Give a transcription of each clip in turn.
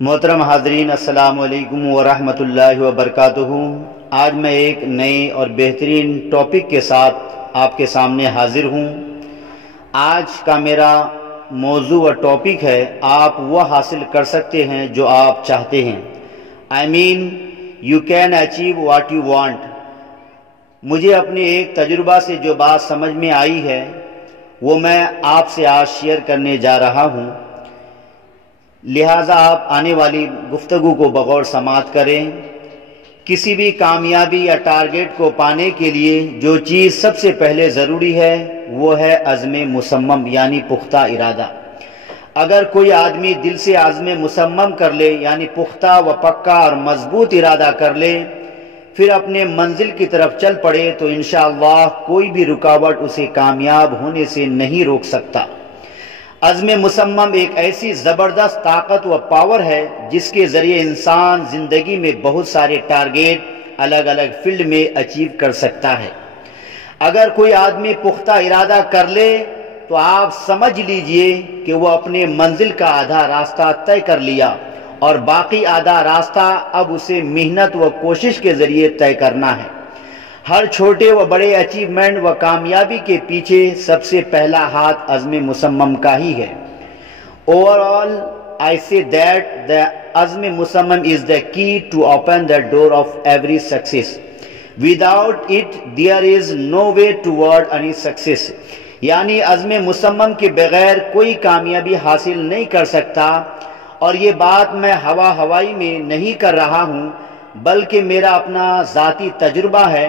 محترم حاضرین، السلام علیکم ورحمۃ اللہ وبرکاتہ۔ آج میں ایک نئے اور بہترین ٹاپک کے ساتھ آپ کے سامنے حاضر ہوں۔ آج کا میرا موضوع و ٹاپک ہے، آپ وہ حاصل کر سکتے ہیں جو آپ چاہتے ہیں۔ you can achieve what you want۔ مجھے اپنے ایک تجربہ سے جو بات سمجھ میں آئی ہے وہ میں آپ سے آج شیئر کرنے جا رہا ہوں، لہٰذا آپ آنے والی گفتگو کو بغور سماعت کریں۔ کسی بھی کامیابی یا ٹارگٹ کو پانے کے لیے جو چیز سب سے پہلے ضروری ہے وہ ہے عزم مصمم، یعنی پختہ ارادہ۔ اگر کوئی آدمی دل سے عزم مصمم کر لے، یعنی پختہ و پکا اور مضبوط ارادہ کر لے، پھر اپنے منزل کی طرف چل پڑے تو انشاءاللہ کوئی بھی رکاوٹ اسے کامیاب ہونے سے نہیں روک سکتا۔ عزم مصمم ایک ایسی زبردست طاقت و پاور ہے جس کے ذریعے انسان زندگی میں بہت سارے ٹارگٹ الگ الگ فیلڈ میں اچیو کر سکتا ہے۔ اگر کوئی آدمی پختہ ارادہ کر لے تو آپ سمجھ لیجئے کہ وہ اپنے منزل کا آدھا راستہ طے کر لیا، اور باقی آدھا راستہ اب اسے محنت و کوشش کے ذریعے طے کرنا ہے۔ ہر چھوٹے و بڑے اچیومنٹ و کامیابی کے پیچھے سب سے پہلا ہاتھ عزم مصمم کا ہی ہے۔ Overall, I say that the عزم مصمم is the key to open the door of every success. Without it, there is no way toward any success. یعنی عزم مصمم کے بغیر کوئی کامیابی حاصل نہیں کر سکتا، اور یہ بات میں ہوائی میں نہیں کر رہا ہوں بلکہ میرا اپنا ذاتی تجربہ ہے۔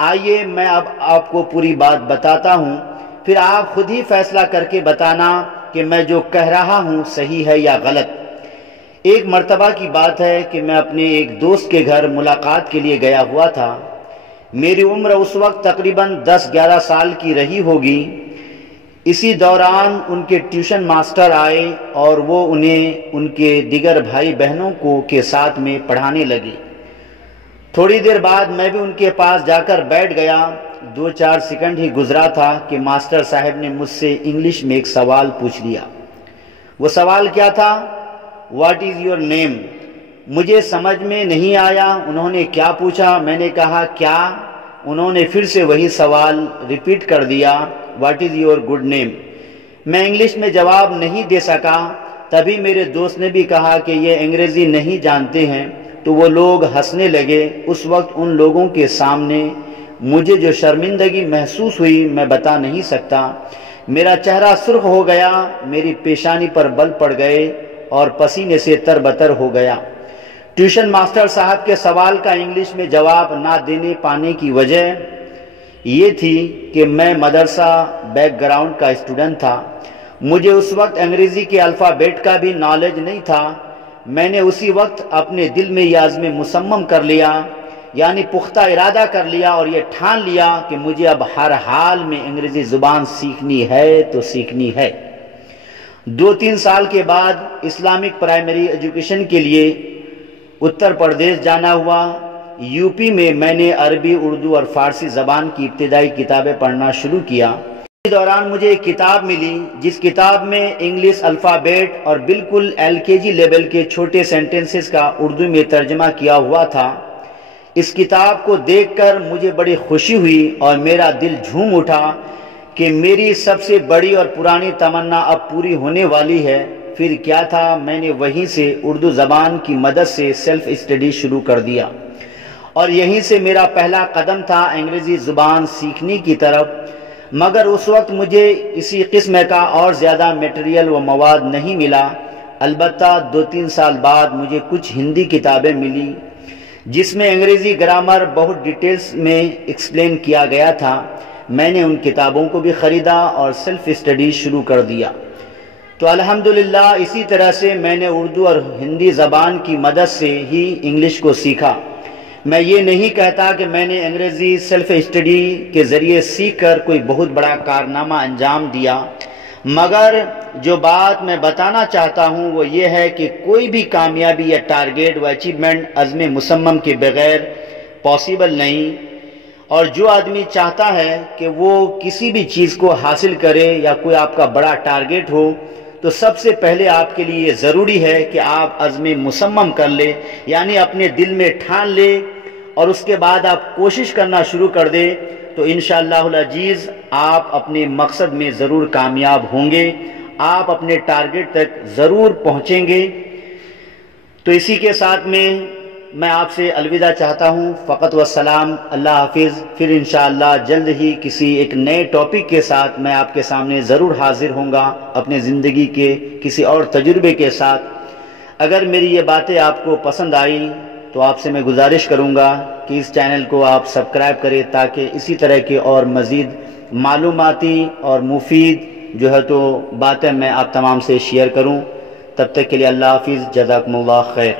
آئیے میں اب آپ کو پوری بات بتاتا ہوں، پھر آپ خود ہی فیصلہ کر کے بتانا کہ میں جو کہہ رہا ہوں صحیح ہے یا غلط۔ ایک مرتبہ کی بات ہے کہ میں اپنے ایک دوست کے گھر ملاقات کے لیے گیا ہوا تھا۔ میری عمر اس وقت تقریباً 10-11 سال کی رہی ہوگی۔ اسی دوران ان کے ٹیوشن ماسٹر آئے اور وہ انہیں ان کے دیگر بھائی بہنوں کو کے ساتھ میں پڑھانے لگے۔ تھوڑی دیر بعد میں بھی ان کے پاس جا کر بیٹھ گیا۔ 2-4 سیکنڈ ہی گزرا تھا کہ ماسٹر صاحب نے مجھ سے انگلش میں ایک سوال پوچھ لیا۔ وہ سوال کیا تھا؟ What is your name? مجھے سمجھ میں نہیں آیا انہوں نے کیا پوچھا۔ میں نے کہا کیا؟ انہوں نے پھر سے وہی سوال ریپیٹ کر دیا، what is your good name? میں انگلش میں جواب نہیں دے سکا۔ تبھی میرے دوست نے بھی کہا کہ یہ انگریزی نہیں جانتے ہیں، تو وہ لوگ ہنسنے لگے۔ اس وقت ان لوگوں کے سامنے مجھے جو شرمندگی محسوس ہوئی میں بتا نہیں سکتا۔ میرا چہرہ سرخ ہو گیا، میری پیشانی پر بل پڑ گئے اور پسینے سے تربتر ہو گیا۔ ٹیوشن ماسٹر صاحب کے سوال کا انگلش میں جواب نہ دینے پانے کی وجہ یہ تھی کہ میں مدرسہ بیک گراؤنڈ کا اسٹوڈنٹ تھا۔ مجھے اس وقت انگریزی کے الفابیٹ کا بھی نالج نہیں تھا۔ میں نے اسی وقت اپنے دل میں یہ عزم مصمم کر لیا، یعنی پختہ ارادہ کر لیا اور یہ ٹھان لیا کہ مجھے اب ہر حال میں انگریزی زبان سیکھنی ہے تو سیکھنی ہے۔ 2-3 سال کے بعد اسلامک پرائمری ایجوکیشن کے لیے اتر پردیش جانا ہوا۔ یو پی میں میں نے عربی، اردو اور فارسی زبان کی ابتدائی کتابیں پڑھنا شروع کیا۔ اس دوران مجھے ایک کتاب ملی جس کتاب میں انگلش الفابیٹ اور بالکل LKG لیول کے چھوٹے سینٹنسز کا اردو میں ترجمہ کیا ہوا تھا۔ اس کتاب کو دیکھ کر مجھے بڑی خوشی ہوئی اور میرا دل جھوم اٹھا کہ میری سب سے بڑی اور پرانی تمنا اب پوری ہونے والی ہے۔ پھر کیا تھا، میں نے وہیں سے اردو زبان کی مدد سے سیلف اسٹڈی شروع کر دیا، اور یہیں سے میرا پہلا قدم تھا انگریزی زبان سیکھنے کی طرف۔ مگر اس وقت مجھے اسی قسم کا اور زیادہ میٹیریل و مواد نہیں ملا۔ البتہ 2-3 سال بعد مجھے کچھ ہندی کتابیں ملی جس میں انگریزی گرامر بہت ڈیٹیلز میں ایکسپلین کیا گیا تھا۔ میں نے ان کتابوں کو بھی خریدا اور سیلف اسٹڈی شروع کر دیا۔ تو الحمدللہ اسی طرح سے میں نے اردو اور ہندی زبان کی مدد سے ہی انگلش کو سیکھا۔ میں یہ نہیں کہتا کہ میں نے انگریزی سیلف اسٹڈی کے ذریعے سیکھ کر کوئی بہت بڑا کارنامہ انجام دیا، مگر جو بات میں بتانا چاہتا ہوں وہ یہ ہے کہ کوئی بھی کامیابی یا ٹارگیٹ و اچیومنٹ عزم مصمم کے بغیر پاسیبل نہیں، اور جو آدمی چاہتا ہے کہ وہ کسی بھی چیز کو حاصل کرے یا کوئی آپ کا بڑا ٹارگیٹ ہو تو سب سے پہلے آپ کے لیے یہ ضروری ہے کہ آپ عزم مصمم کر لیں، یعنی اپنے دل میں ٹھان لیں اور اس کے بعد آپ کوشش کرنا شروع کر دیں، تو انشاءاللہ العزیز آپ اپنے مقصد میں ضرور کامیاب ہوں گے، آپ اپنے ٹارگٹ تک ضرور پہنچیں گے۔ تو اسی کے ساتھ میں آپ سے الوداع چاہتا ہوں، فقط والسلام، اللہ حافظ۔ پھر انشاءاللہ جلد ہی کسی ایک نئے ٹاپک کے ساتھ میں آپ کے سامنے ضرور حاضر ہوں گا، اپنے زندگی کے کسی اور تجربے کے ساتھ۔ اگر میری یہ باتیں آپ کو پسند آئی تو آپ سے میں گزارش کروں گا کہ اس چینل کو آپ سبسکرائب کریں، تاکہ اسی طرح کے اور مزید معلوماتی اور مفید جو ہے تو باتیں میں آپ تمام سے شیئر کروں۔ تب تک کے لیے اللہ حافظ، جزاکم اللہ خیر۔